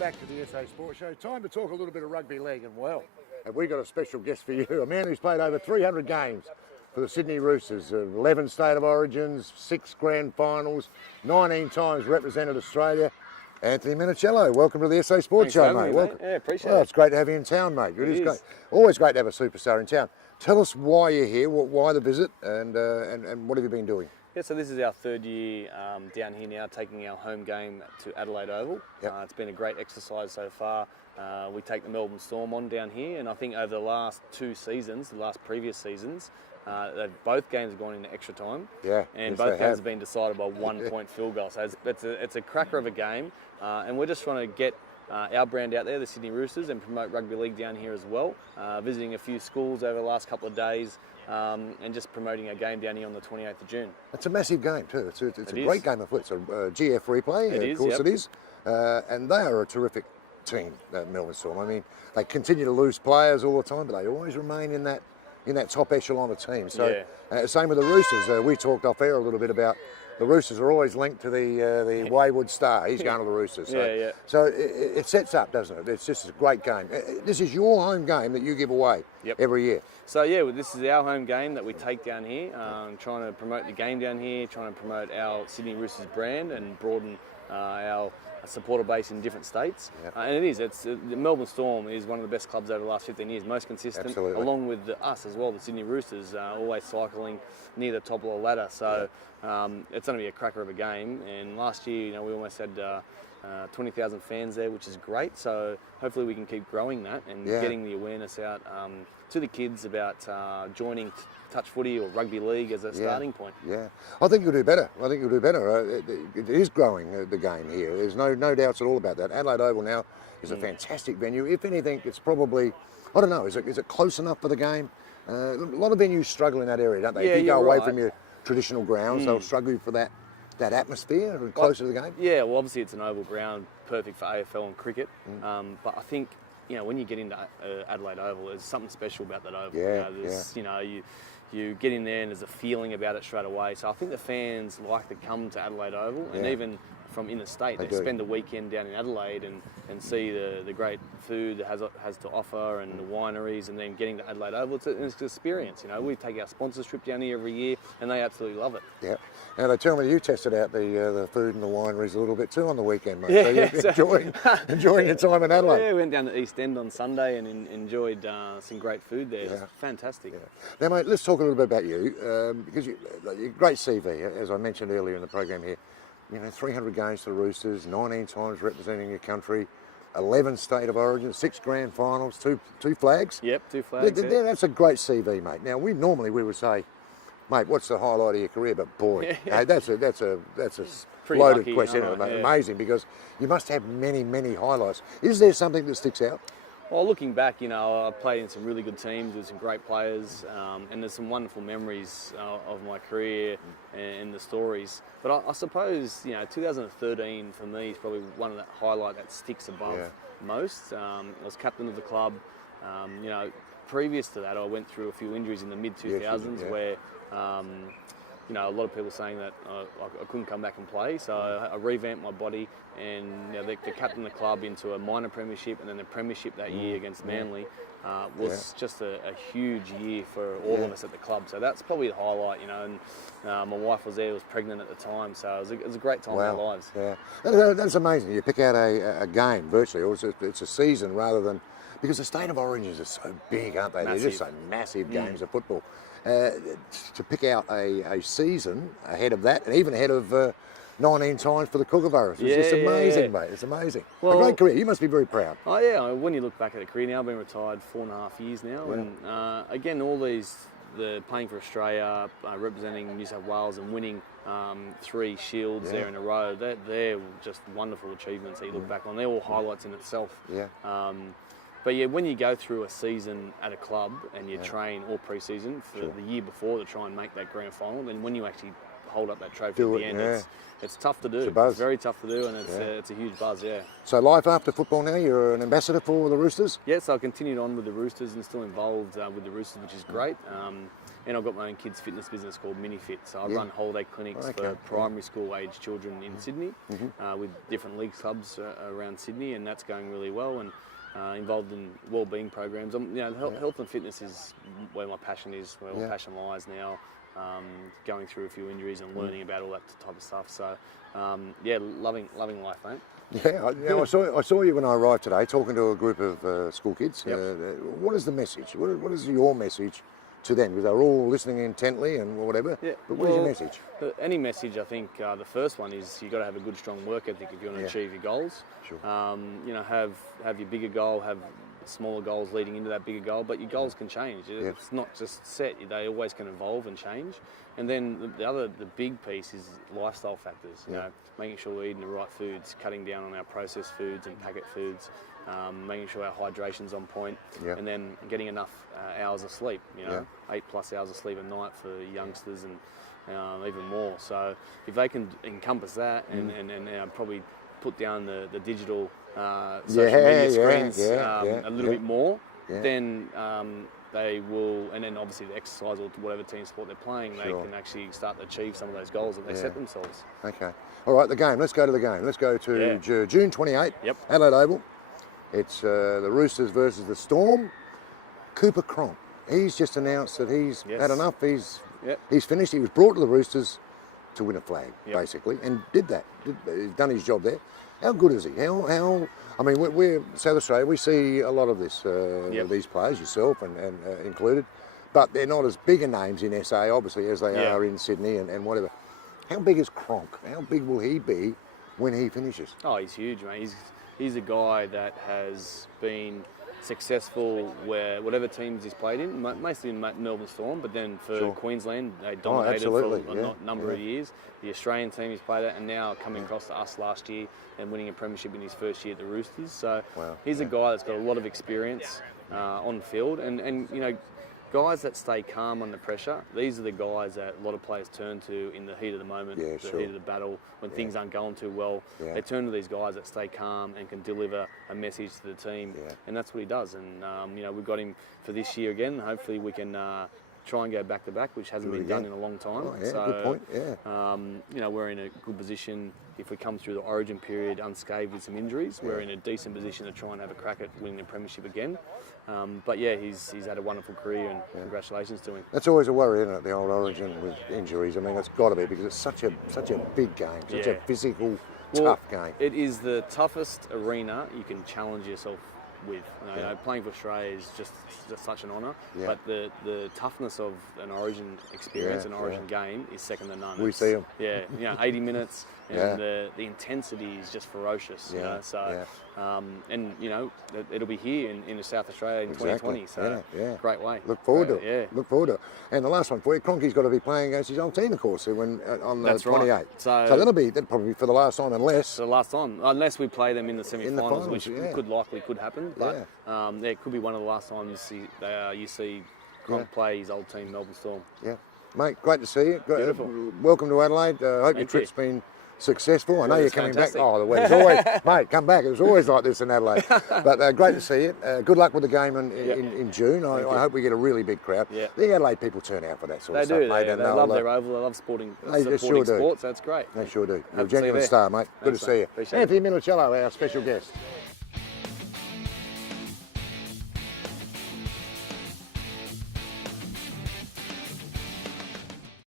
back to the SA Sports Show. Time to talk a little bit of rugby league, and well, have we got a special guest for you, a man who's played over 300 games for the Sydney Roosters, 11 State of Origins, 6 grand finals, 19 times represented Australia. Anthony Minichiello, welcome to the SA Sports Show, mate. Welcome. Yeah, appreciate it. It's great to have you in town, mate. It is great. Always great to have a superstar in town. Tell us why you're here, why the visit, and what have you been doing? Yeah, so this is our third year down here now, taking our home game to Adelaide Oval. Yep. It's been a great exercise so far. We take the Melbourne Storm on down here, and I think over the last 2 seasons, the last previous seasons, both games have gone into extra time. Yeah, and yes, both games have been decided by 1-point field goal. So it's a cracker of a game, and we're just trying to get our brand out there, the Sydney Roosters, and promote rugby league down here as well. Visiting a few schools over the last couple of days, and just promoting a game down here on the 28th of June. It's a massive game too. It's a great game of foot. It's a GF replay, it is, of course yep. it is. And they are a terrific team, Melbourne Storm. I mean, they continue to lose players all the time, but they always remain in that top echelon of teams. So same with the Roosters. We talked off air a little bit about the Roosters are always linked to the wayward star. He's going to the Roosters. So, so it sets up, doesn't it? It's just a great game. This is your home game that you give away every year. So yeah, well, this is our home game that we take down here, trying to promote the game down here, trying to promote our Sydney Roosters brand and broaden our supporter base in different states. And the Melbourne Storm is one of the best clubs over the last 15 years, most consistent. Absolutely. Along with us as well, the Sydney Roosters, always cycling near the top of the ladder. So it's going to be a cracker of a game. And last year, we almost had 20,000 fans there, which is great. So hopefully we can keep growing that and getting the awareness out to the kids about joining touch footy or rugby league as a starting point. Yeah, I think you'll do better. It is growing, the game here. There's no doubts at all about that. Adelaide Oval now is a fantastic venue. If anything, it's probably, I don't know, is it close enough for the game? A lot of venues struggle in that area, don't they? Yeah, if you go away right. from your traditional grounds, they'll struggle for that atmosphere and closer to the game. Yeah, well, obviously it's an oval ground, perfect for AFL and cricket. But I think, when you get into Adelaide Oval, there's something special about that oval. You get in there and there's a feeling about it straight away. So I think the fans like to come to Adelaide Oval, and even from in the state, they spend a weekend down in Adelaide and see the great food that has to offer and the wineries, and then getting to Adelaide Oval. It's an experience. We take our sponsors trip down here every year, and they absolutely love it. Yeah. Now they tell me you tested out the food and the wineries a little bit too on the weekend, mate. So you're enjoying your time in Adelaide. Yeah, we went down to East End on Sunday and enjoyed some great food there. It was fantastic. Now, mate, let's talk a little bit about you, because you're a great CV, as I mentioned earlier in the program here. 300 games for the Roosters, 19 times representing your country, 11 State of Origin, 6 grand finals, two flags. Yep, 2 flags. That's a great CV, mate. Now, we would say, mate, what's the highlight of your career? But boy, that's a loaded question. Amazing, because you must have many, many highlights. Is there something that sticks out? Well, looking back, I played in some really good teams with some great players, and there's some wonderful memories of my career and the stories. But I suppose, 2013 for me is probably one of the highlight that sticks above most. I was captain of the club. Previous to that, I went through a few injuries in the mid-2000s where, a lot of people saying that I couldn't come back and play, so I revamped my body and they captained the club into a minor premiership, and then the premiership that year against Manly was just a huge year for all of us at the club. So that's probably the highlight, and my wife was there, was pregnant at the time, so it was a great time in our lives. Yeah, that's amazing. You pick out a game virtually, or it's a season rather than, because the State of Origins are so big, aren't they? Massive. They're just so massive games of football. To pick out a season ahead of that, and even ahead of 19 times for the Kookaburras. It's just amazing, mate. It's amazing. Well, a great career. You must be very proud. Oh, yeah. When you look back at the career now, I've been retired 4.5 years now. And again, all these, playing for Australia, representing New South Wales and winning 3 shields there in a row, they're just wonderful achievements that you look back on. They're all highlights in itself. Yeah. But yeah, when you go through a season at a club and you train all pre-season for the year before to try and make that grand final, then when you actually hold up that trophy at the end, it's tough to do. It's very tough to do, and it's a huge buzz, So life after football now, you're an ambassador for the Roosters? Yeah, so I continued on with the Roosters and still involved with the Roosters, which is great. and I've got my own kids' fitness business called Minifit. So I run holiday clinics for primary school age children in Sydney with different league clubs around Sydney, and that's going really well. And involved in wellbeing programs. Health and fitness is where my passion is, where my passion lies now. Going through a few injuries and learning about all that type of stuff. So, loving life, mate. Yeah, I saw you when I arrived today, talking to a group of school kids. What is the message? What is your message to them? Because they're all listening intently and whatever. Yeah. But what is your message? Any message, I think the first one is you've got to have a good, strong work ethic if you want to achieve your goals. Sure. Have your bigger goal, have smaller goals leading into that bigger goal, but your goals can change. It's not just set; they always can evolve and change. And then the big piece is lifestyle factors. You know, making sure we're eating the right foods, cutting down on our processed foods and packet foods, making sure our hydration's on point, and then getting enough hours of sleep. 8+ hours of sleep a night for youngsters and even more. So if they can encompass that and probably put down the digital social media screens a little bit more, then they will, and then obviously the exercise or whatever team sport they're playing, they can actually start to achieve some of those goals that they set themselves. Okay. All right, the game. Let's go to the game. Let's go to June 28th, Adelaide Oval. It's the Roosters versus the Storm. Cooper Cronk. He's just announced that he's had enough. He's finished. He was brought to the Roosters to win a flag, basically, and did that. He's done his job there. How good is he? How? I mean, we're South Australia. We see a lot of this, these players, yourself and included, but they're not as big a names in SA, obviously, as they are in Sydney and whatever. How big is Cronk? How big will he be when he finishes? Oh, he's huge, mate. He's a guy that has been successful where whatever teams he's played in, mostly in Melbourne Storm, but then for Queensland, they dominated for a number of years. The Australian team he's played at, and now coming across to us last year and winning a premiership in his first year at the Roosters. So he's a guy that's got a lot of experience on the field, and guys that stay calm under pressure, these are the guys that a lot of players turn to in the heat of the moment, heat of the battle, when things aren't going too well. They turn to these guys that stay calm and can deliver a message to the team, and that's what he does. And we've got him for this year again. Hopefully we can try and go back to back, which hasn't been done in a long time. Good point. We're in a good position if we come through the origin period unscathed with some injuries. We're in a decent position to try and have a crack at winning the premiership again. He's had a wonderful career, and congratulations to him. That's always a worry, isn't it? The old origin with injuries. I mean, it's got to be, because it's such a big game, such a physical, tough game. It is the toughest arena you can challenge yourself with. Playing for Australia is just such an honour, but the toughness of an origin experience, an origin game, is second to none. We see them. 80 minutes, and the intensity is just ferocious. It'll be here in South Australia in 2020. So great way. Look forward to it. Look forward to it. And the last one for you, Cronky's got to be playing against his old team, of course, on the 28th. Right. So that'll probably be for the last time, unless we play them in the semi-finals, which could happen. But it could be one of the last times you see Cronk play his old team, Melbourne Storm. Yeah, mate, great to see you. Beautiful. Welcome to Adelaide. Hope your trip's been successful. I know you're coming back. Oh, the weather's always, mate, come back. It was always like this in Adelaide. But great to see you. Good luck with the game in June. I hope we get a really big crowd. The Adelaide people turn out for that sort of stuff, mate. They love their oval. They love supporting sports. That's great. They sure do. You're a genuine star, mate. Good to see you. Anthony Minichiello, our special guest.